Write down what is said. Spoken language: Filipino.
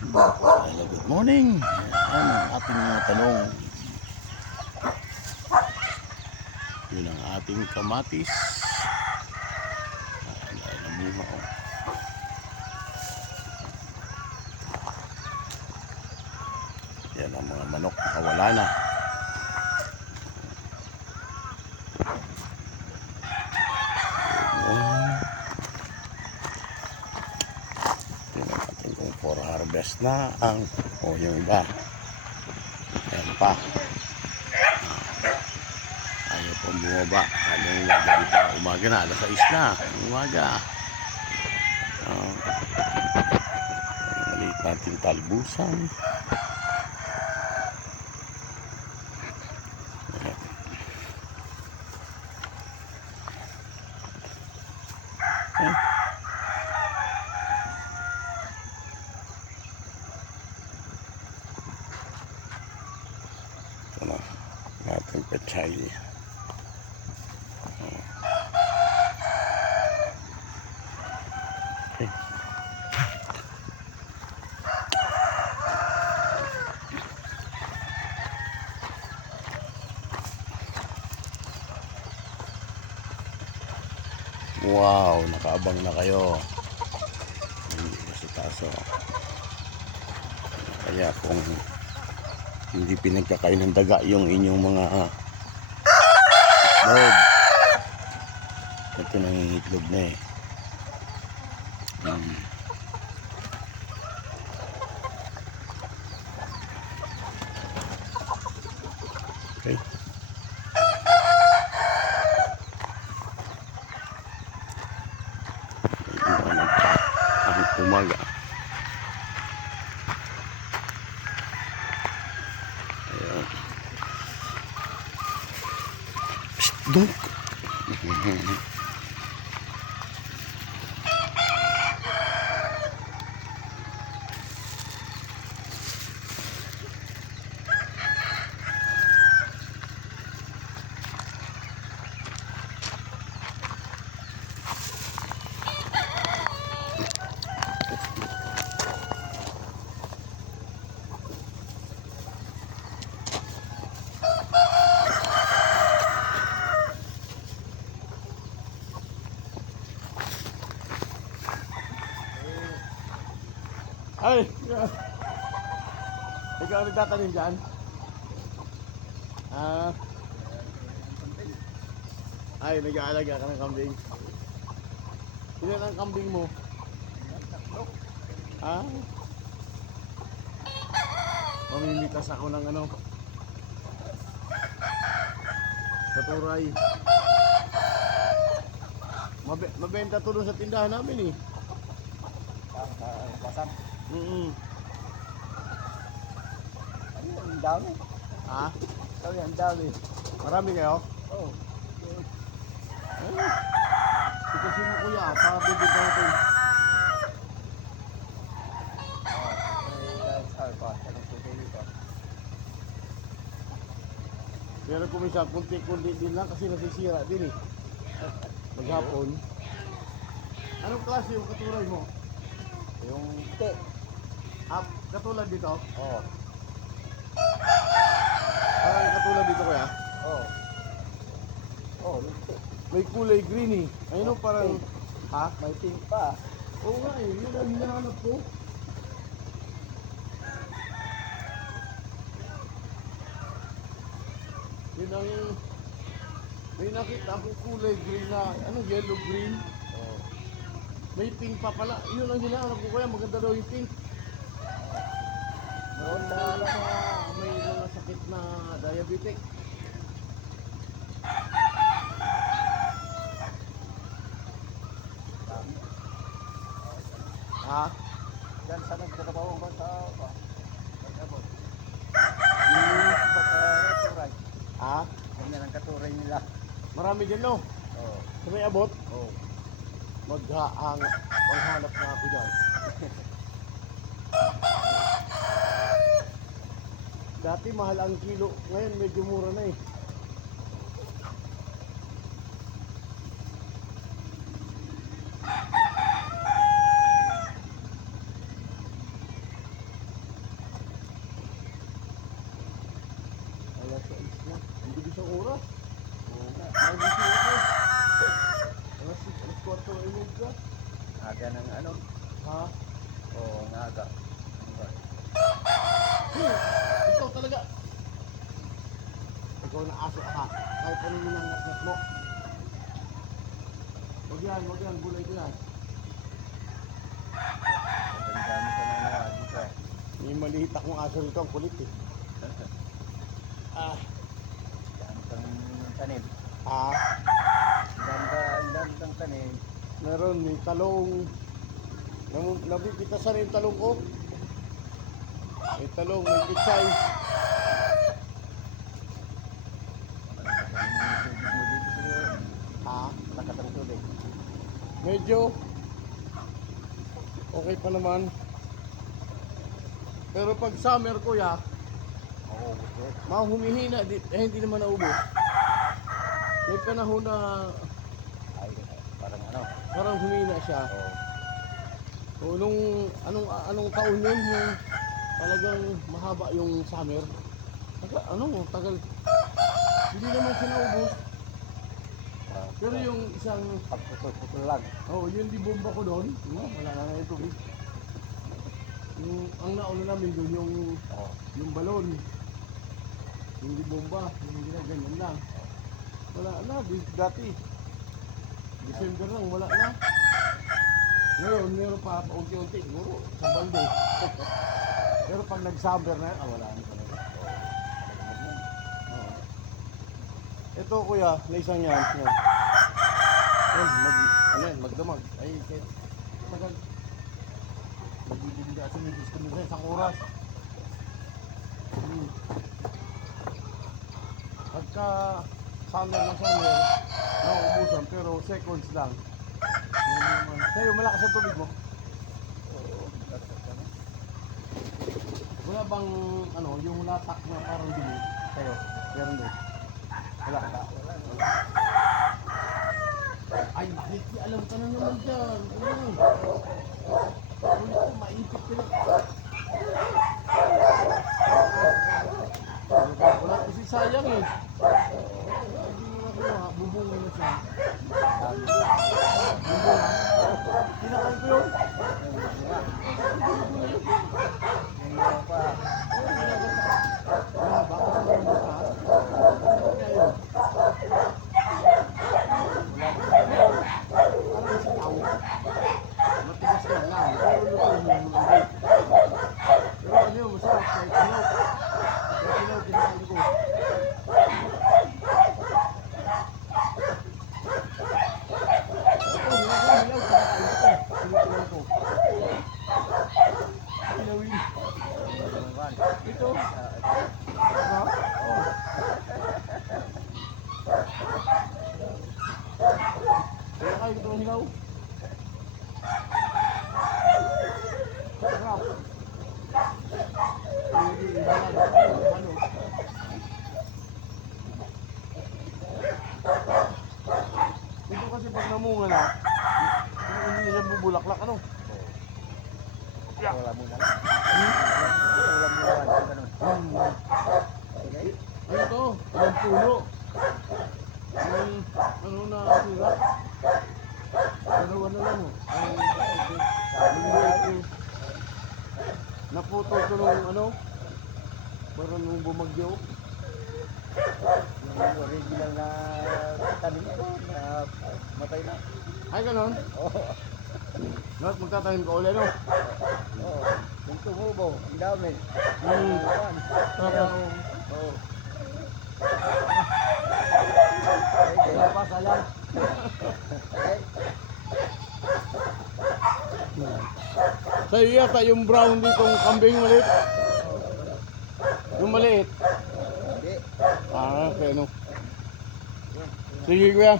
Hello, good morning. Yan ang ating mga talong. Yun ang ating kamatis. Dahil namuha oh. Yan ang mga manok nakawala na. For harvest na ang yung iba. Ayan pa. Ayaw pong bumaba. Anong gabi pa? Umaga na. Alas 6 na. Umaga. Maliit natin talbusan. Ito na ating pechay. Okay. Wow, nakaabang na kayo. Hindi ba sa taso? Kaya kung hindi pinagkakain ng daga yung inyong mga itlog, ito nangingitlog na eh. Okay. Ang umaga. Ayan. Psst, dunk. Ay! Ikaw nagtatanim dyan? Ay, nag-aalaga ka ng kambing. Ilan ang kambing mo? Mamimitas ako ng katuray. Mabenta to doon sa tindahan namin eh. Basan. Ano ang dami? Ano ang dami? Marami kayo? Oo. Kasi mo kuya, para bibig natin. Pero kung minsan, kunti-kunti din lang kasi nasisira din eh. Maghapon. Anong klase yung katuray mo? Yung te. Katulad dito? Oo. Katulad dito kuya? Oo. Oo, te. May kulay green eh. Ayun o parang... May pink pa. Oo nga eh, yun ang hinahanap ko. Yun ang... May nakita akong kulay green na, yellow green. Oo. May pink pa pala. Yun ang hinahanap ko kaya, maganda daw yung pink. Noon na may mga sakit na diabetic. Diyan sa nagtatrabaho ba sa Pagkabot? Katuray. Ganyan ang katuray nila. Marami din no? Oo. Sa may abot? Oo. Maghanap na ako dyan. Dati mahal ang kilo, ngayon medyo mura na eh. ikaw na aso ka. Kahit ano yung nangat-ngat mo. Huwag yan, gulay ko yan. Ang dami sa mga dito. May maliit akong aso rito, ang kulit eh. Ah, Dami kang tanim. ah, Ang dami kang tanim. meron, may talong. Nabibitasan yung talong ko. May talong, may pitsay. Ah, Lakas ang tubig. medyo okay pa naman. Pero pag summer kuya, Oo, okay. humihina, hindi naman naubos. May panahon na Ay, parang ano. parang humina siya. Oo. O nung anong taon yun yung talagang mahaba yung summer. Tagal. Hindi naman siya naubos. Pero yung isang Pagputol lang. yung di bomba ko doon, wala na yung tubig. Ang nauna namin doon Oo. yung balon. Yung di bomba, yung ginaganyan lang. Wala na, dati. December lang, wala na. Ngayon, meron pa unti-unti, siguro, sa baldo. Pero pag nag-summer na, wala na talaga. Oo. Ito kuya, na isang yan. Magdamag. Ay, kahit tagal. Magbibigil ka sumibis ko sa isang oras. Pagka summer na summer, nauubusan, pero seconds lang. Sa'yo, malakas ang tubig mo? Oo. Wala bang, yung latak na parang dili? Sa'yo, meron din. Wala. Ay, Mikey, alam ka na naman dyan. Ulit ko, maipit ka na. Wala kasi sayang eh. Hindi mo na kinuha, bubungin na siya. Bubong. Kinakain ko yun. Yung mga pa. Baka sa mga mata. Kaya yun. Parang si tao. Matigas ka lang. Pero lutuin mo yung mga. Pero ano yun, masarap. Kahit hilaw. Kahit hilaw, kinakain ko. Ito, hilaw, kinakain ko. Hilaw ko. Hilawin. Ito. Ha? Oo. Kaya kayo ito ng hilaw. Sarap. Hindi, ano? Ito kasi pag namunga na, hindi siya bubulaklak, ano? Wala muna lang. Wala muna lang. Ganun. Ano to? Ang puno. Ang na sira. Dalawa na lang oh. Naputol ko nung parang nung bumagyo. Yung original na tanim ko na matay na. Ay, ganon. Oo. Lahat magtatanim ka ulit, no? Oo. Yung tumubo, ang dami. Tapos, Oo. lapas, alam. Sa'yo yata yung brown ditong kambing maliit. Yung maliit. Hindi. Okay, no. Sige, kuya.